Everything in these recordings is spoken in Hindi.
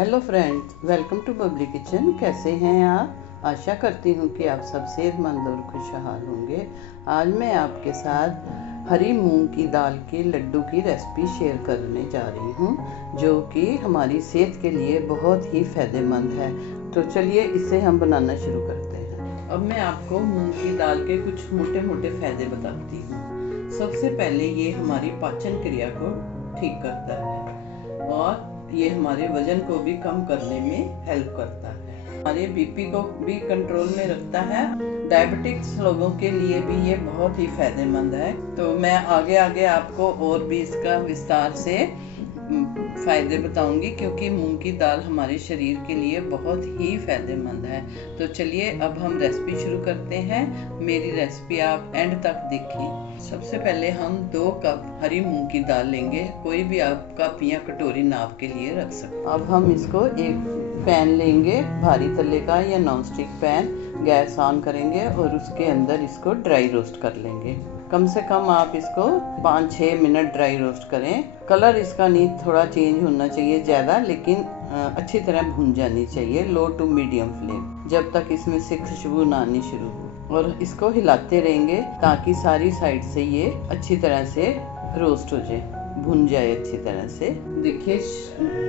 Hello friends, welcome to Bubbly Kitchen. कैसे हैं आप? आशा करती हूँ कि आप सब सेहतमंद और खुशहाल होंगे। आज मैं आपके साथ हरी मूंग की दाल के लड्डू की रेसिपी शेयर करने जा रही हूँ, जो कि हमारी सेहत के लिए बहुत ही फ़ायदेमंद है। तो चलिए इसे हम बनाना शुरू करते हैं। अब मैं आपको मूंग की दाल के कुछ मोटे मोटे फ़ायदे बताती हूँ। सबसे पहले ये हमारी पाचन क्रिया को ठीक करता है और ये हमारे वजन को भी कम करने में हेल्प करता है। हमारे बीपी को भी कंट्रोल में रखता है। डायबिटिक्स लोगों के लिए भी ये बहुत ही फायदेमंद है। तो मैं आगे आगे आपको और भी इसका विस्तार से फायदे बताऊंगी, क्योंकि मूंग की दाल हमारे शरीर के लिए बहुत ही फायदेमंद है। तो चलिए अब हम रेसिपी शुरू करते हैं। मेरी रेसिपी आप एंड तक देखें। सबसे पहले हम 2 कप हरी मूंग की दाल लेंगे। कोई भी आप कप या कटोरी नाप के लिए रख सकते। अब हम इसको एक पैन लेंगे, भारी तले का या non stick pan. Gas on करेंगे और उसके अंदर इसको ड्राई रोस्ट कर लेंगे। कम से कम आप इसको 5-6 मिनट ड्राई रोस्ट करें। कलर इसका नहीं थोड़ा चेंज होना चाहिए ज़्यादा, लेकिन अच्छी तरह भून जानी चाहिए लो टू मीडियम फ्लेम, जब तक इसमें से खुशबू ना आनी शुरू हो। और इसको हिलाते रहेंगे ताकि सारी साइड से ये अच्छी तरह से रोस्ट हो जाए, भुन जाए अच्छी तरह से। देखिए,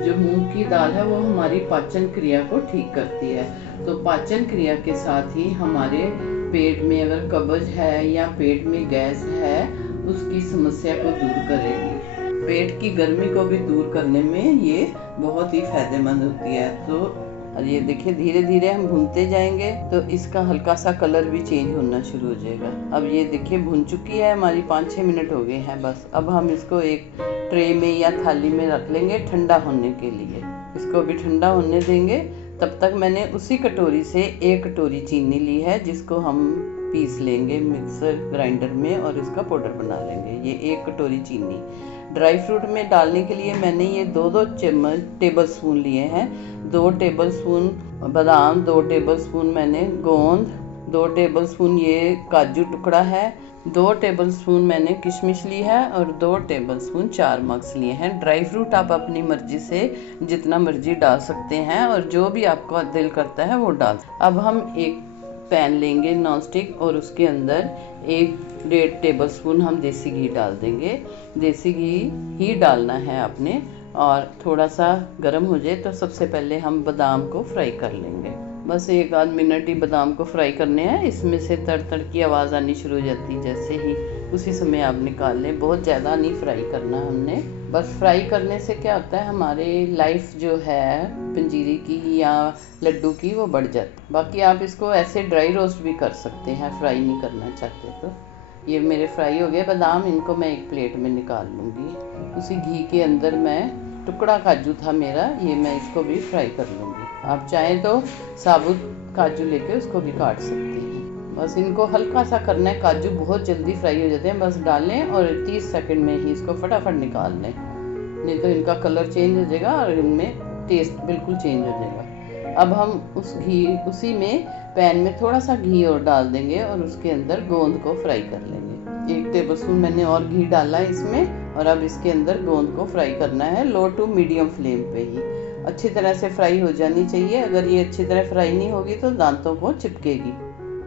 जो मूंग की दाल है वो हमारी पाचन क्रिया को ठीक करती है। तो पाचन क्रिया के साथ ही हमारे पेट में अगर कब्ज है या पेट में गैस है, उसकी समस्या को दूर करेगी। पेट की गर्मी को भी दूर करने में ये बहुत ही फायदेमंद होती है। तो ये देखिए, धीरे धीरे हम भूनते जाएंगे तो इसका हल्का सा कलर भी चेंज होना शुरू हो जाएगा। अब ये देखिए भुन चुकी है हमारी, 5-6 मिनट हो गए हैं बस। अब हम इसको एक ट्रे में या थाली में रख लेंगे ठंडा होने के लिए। इसको भी ठंडा होने देंगे। तब तक मैंने उसी कटोरी से 1 कटोरी चीनी ली है, जिसको हम पीस लेंगे मिक्सर ग्राइंडर में और इसका पाउडर बना लेंगे। ये 1 कटोरी चीनी। ड्राई फ्रूट में डालने के लिए मैंने ये 2-2 टेबल स्पून लिए हैं। 2 टेबल स्पून बादाम, 2 टेबल स्पून मैंने गोंद, 2 टेबल स्पून ये काजू टुकड़ा है, 2 टेबल स्पून मैंने किशमिश ली है और 2 टेबल स्पून 4 मग्स लिए हैं। ड्राई फ्रूट आप अपनी मर्जी से जितना मर्जी डाल सकते हैं और जो भी आपका दिल करता है वो डाल। अब हम एक पैन लेंगे नॉन स्टिक और उसके अंदर 1-1.5 टेबल स्पून हम देसी घी डाल देंगे। देसी घी ही डालना है आपने, और थोड़ा सा गर्म हो जाए तो सबसे पहले हम बादाम को फ्राई कर लेंगे। बस 1-आध मिनट ही बादाम को फ्राई करने हैं। इसमें से तड़ तड़ की आवाज़ आनी शुरू हो जाती है जैसे ही, उसी समय आप निकाल लें। बहुत ज़्यादा नहीं फ्राई करना हमने। बस फ्राई करने से क्या होता है, हमारे लाइफ जो है पंजीरी की या लड्डू की वो बढ़ जाती। बाकी आप इसको ऐसे ड्राई रोस्ट भी कर सकते हैं, फ्राई नहीं करना चाहते तो। ये मेरे फ्राई हो गए बादाम, इनको मैं एक प्लेट में निकाल लूँगी। उसी घी के अंदर मैं टुकड़ा काजू था मेरा, ये मैं इसको भी फ्राई कर लूँगी। आप चाहें तो साबुत काजू लेके उसको भी काट सकते हैं। बस इनको हल्का सा करना है। काजू बहुत जल्दी फ्राई हो जाते हैं, बस डालें और 30 सेकंड में ही इसको फटाफट निकाल लें, नहीं तो इनका कलर चेंज हो जाएगा और इनमें टेस्ट बिल्कुल चेंज हो जाएगा। अब हम उसी में पैन में थोड़ा सा घी और डाल देंगे और उसके अंदर गोंद को फ्राई कर लेंगे। 1 टेबल स्पून मैंने और घी डाला है इसमें, और अब इसके अंदर गोंद को फ्राई करना है लो टू मीडियम फ्लेम पे ही। अच्छी तरह से फ्राई हो जानी चाहिए। अगर ये अच्छी तरह फ्राई नहीं होगी तो दांतों को चिपकेगी।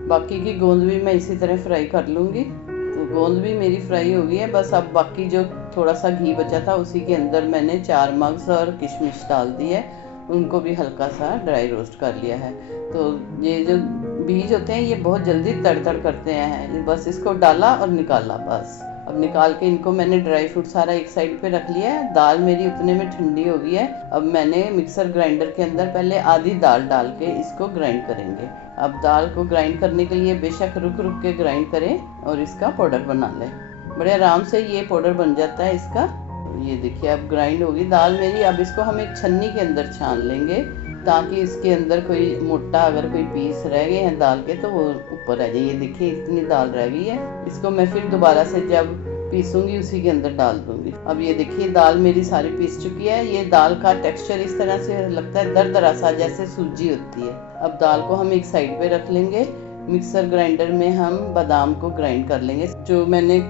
बाकी की गोंद भी मैं इसी तरह फ्राई कर लूँगी। तो गोंद भी मेरी फ्राई हो गई है। बस अब बाकी जो थोड़ा सा घी बचा था उसी के अंदर मैंने 4 मग्स और किशमिश डाल दी है, उनको भी हल्का सा ड्राई रोस्ट कर लिया है। तो ये जो बीज होते हैं ये बहुत जल्दी तड़ करते हैं। बस इसको डाला और निकाला बस। अब निकाल के इनको मैंने ड्राई फ्रूट सारा एक साइड पे रख लिया है। दाल मेरी उतने में ठंडी हो गई है। अब मैंने मिक्सर ग्राइंडर के अंदर पहले आधी दाल डाल के इसको ग्राइंड करेंगे। अब दाल को ग्राइंड करने के लिए बेशक रुक रुक के ग्राइंड करें और इसका पाउडर बना लें। बड़े आराम से ये पाउडर बन जाता है इसका। ये देखिए अब ग्राइंड होगी दाल मेरी। अब इसको हम एक छन्नी के अंदर छान लेंगे ताकि इसके अंदर कोई मोटा अगर कोई पीस रह गए हैं दाल के तो वो ऊपर आ जाए। ये देखिए इतनी दाल रह गई है। इसको मैं फिर दोबारा से जब पीसूंगी उसी के अंदर डाल दूंगी। अब ये देखिए दाल मेरी सारी पीस चुकी है। ये दाल का टेक्सचर इस तरह से लगता है दरदरा सा, जैसे सूजी होती है। अब दाल को हम एक साइड पे रख लेंगे। मिक्सर ग्राइंडर में हम बादाम को ग्राइंड कर लेंगे। जो मैंने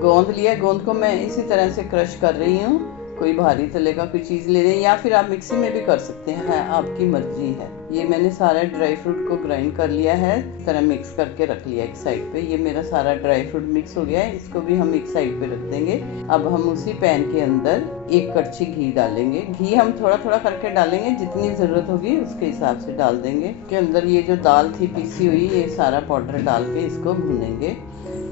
गोंद लिया, गोंद को मैं इसी तरह से क्रश कर रही हूँ कोई भारी तले का कोई चीज़ ले लें, या फिर आप मिक्सी में भी कर सकते हैं, आपकी मर्जी है। ये मैंने सारा ड्राई फ्रूट को ग्राइंड कर लिया है, इस तरह मिक्स करके रख लिया एक साइड पे। ये मेरा सारा ड्राई फ्रूट मिक्स हो गया है, इसको भी हम एक साइड पे रख देंगे। अब हम उसी पैन के अंदर 1 कड़छी घी डालेंगे। घी हम थोड़ा थोड़ा करके डालेंगे, जितनी ज़रूरत होगी उसके हिसाब से डाल देंगे। के अंदर ये जो दाल थी पीसी हुई, ये सारा पाउडर डाल के इसको भूनेंगे।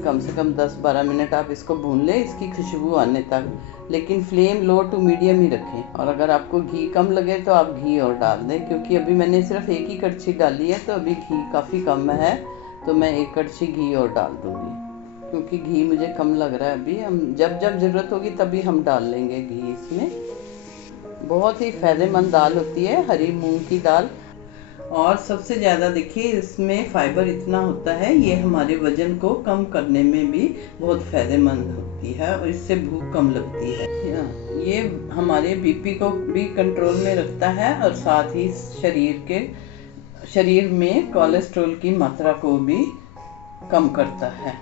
कम से कम 10-12 मिनट आप इसको भून लें, इसकी खुशबू आने तक। लेकिन फ्लेम लो टू मीडियम ही रखें। और अगर आपको घी कम लगे तो आप घी और डाल दें, क्योंकि अभी मैंने सिर्फ 1 ही कड़छी डाली है, तो अभी घी काफ़ी कम है, तो मैं 1 कड़छी घी और डाल दूँगी, क्योंकि घी मुझे कम लग रहा है अभी। हम जब जब ज़रूरत होगी तभी हम डाल लेंगे घी इसमें। बहुत ही फ़ायदेमंद दाल होती है हरी मूंग की दाल। और सबसे ज़्यादा देखिए इसमें फाइबर इतना होता है, ये हमारे वज़न को कम करने में भी बहुत फ़ायदेमंद होती है, और इससे भूख कम लगती है। ये हमारे बीपी को भी कंट्रोल में रखता है, और साथ ही शरीर में कोलेस्ट्रॉल की मात्रा को भी कम करता है।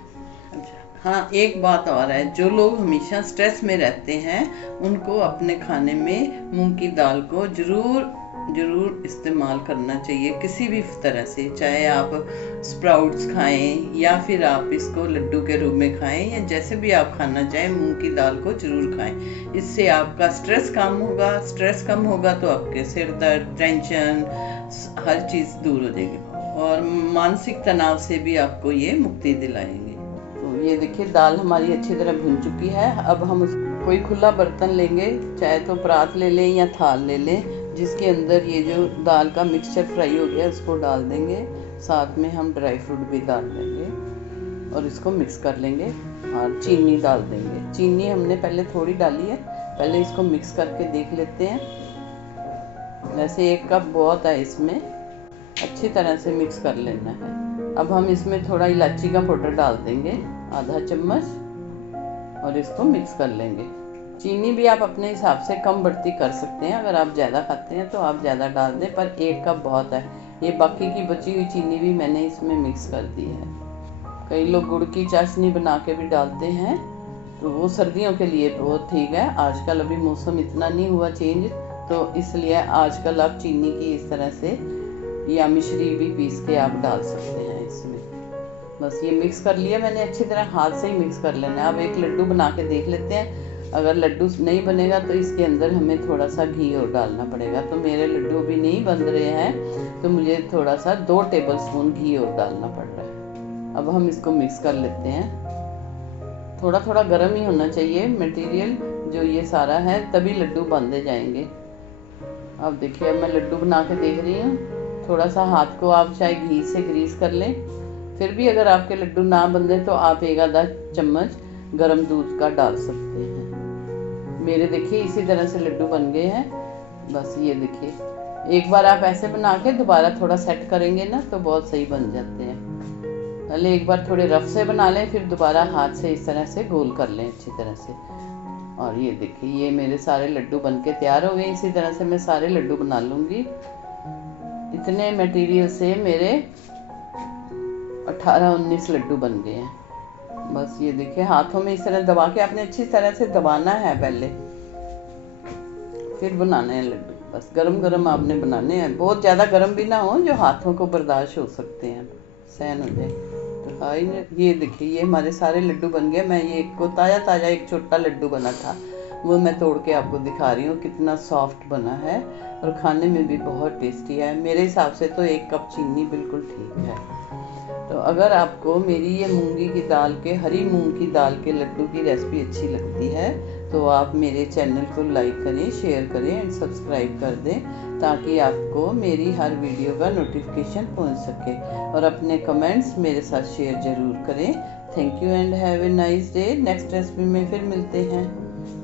हाँ, एक बात और है, जो लोग हमेशा स्ट्रेस में रहते हैं उनको अपने खाने में मूंग की दाल को ज़रूर इस्तेमाल करना चाहिए, किसी भी तरह से। चाहे आप स्प्राउट्स खाएं, या फिर आप इसको लड्डू के रूप में खाएं, या जैसे भी आप खाना चाहें, मूंग की दाल को ज़रूर खाएं। इससे आपका स्ट्रेस कम होगा। स्ट्रेस कम होगा तो आपके सिर दर्द, टेंशन, हर चीज़ दूर हो जाएगी, और मानसिक तनाव से भी आपको ये मुक्ति दिलाएंगे। तो ये देखिए दाल हमारी अच्छी तरह भुन चुकी है। अब हम कोई खुला बर्तन लेंगे, चाहे तो परात ले लें या थाल ले लें, जिसके अंदर ये जो दाल का मिक्सचर फ्राई हो गया उसको डाल देंगे। साथ में हम ड्राई फ्रूट भी डाल देंगे और इसको मिक्स कर लेंगे, और चीनी डाल देंगे। चीनी हमने पहले थोड़ी डाली है, पहले इसको मिक्स करके देख लेते हैं। वैसे 1 कप बहुत है, इसमें अच्छी तरह से मिक्स कर लेना है। अब हम इसमें थोड़ा इलायची का पाउडर डाल देंगे, आधा चम्मच, और इसको मिक्स कर लेंगे। चीनी भी आप अपने हिसाब से कम बढ़ती कर सकते हैं, अगर आप ज़्यादा खाते हैं तो आप ज़्यादा डाल दें, पर 1 कप बहुत है। ये बाकी की बची हुई चीनी भी मैंने इसमें मिक्स कर दी है। कई लोग गुड़ की चाशनी बना के भी डालते हैं, तो वो सर्दियों के लिए बहुत ठीक है। आजकल अभी मौसम इतना नहीं हुआ चेंज, तो इसलिए आजकल आप चीनी की इस तरह से या मिश्री भी पीस के आप डाल सकते हैं इसमें। बस ये मिक्स कर लिया मैंने, अच्छी तरह हाथ से ही मिक्स कर लेना है। अब एक लड्डू बना के देख लेते हैं। अगर लड्डू नहीं बनेगा तो इसके अंदर हमें थोड़ा सा घी और डालना पड़ेगा। तो मेरे लड्डू भी नहीं बन रहे हैं, तो मुझे थोड़ा सा 2 टेबलस्पून घी और डालना पड़ रहा है। अब हम इसको मिक्स कर लेते हैं। थोड़ा थोड़ा गर्म ही होना चाहिए मटेरियल जो ये सारा है, तभी लड्डू बांधे जाएंगे। अब देखिए, अब मैं लड्डू बना के देख रही हूँ। थोड़ा सा हाथ को आप चाहे घी से ग्रीस कर लें, फिर भी अगर आपके लड्डू ना बंधे तो आप 1 आधा चम्मच गर्म दूध का डाल सकते हैं। मेरे देखिए इसी तरह से लड्डू बन गए हैं। बस ये देखिए, एक बार आप ऐसे बना के दोबारा थोड़ा सेट करेंगे ना तो बहुत सही बन जाते हैं। पहले एक बार थोड़े रफ से बना लें, फिर दोबारा हाथ से इस तरह से गोल कर लें अच्छी तरह से। और ये देखिए, ये मेरे सारे लड्डू बन के तैयार हो गए। इसी तरह से मैं सारे लड्डू बना लूँगी। इतने मटेरियल से मेरे 18-19 लड्डू बन गए हैं। बस ये देखिए, हाथों में इस तरह दबा के आपने अच्छी तरह से दबाना है पहले, फिर बनाने हैं लड्डू। बस गरम गरम आपने बनाने हैं, बहुत ज़्यादा गरम भी ना हो, जो हाथों को बर्दाश्त हो सकते हैं, सहन हो जाए। तो हाँ, ये देखिए, ये हमारे सारे लड्डू बन गए। मैं ये एक को ताज़ा एक छोटा लड्डू बना था, वो मैं तोड़ के आपको दिखा रही हूँ। कितना सॉफ्ट बना है और खाने में भी बहुत टेस्टी है। मेरे हिसाब से तो 1 कप चीनी बिल्कुल ठीक है। तो अगर आपको मेरी ये हरी मूंग की दाल के लड्डू की रेसिपी अच्छी लगती है तो आप मेरे चैनल को लाइक करें, शेयर करें एंड सब्सक्राइब कर दें, ताकि आपको मेरी हर वीडियो का नोटिफिकेशन पहुंच सके। और अपने कमेंट्स मेरे साथ शेयर ज़रूर करें। Thank you and have a nice day. Next recipe में फिर मिलते हैं।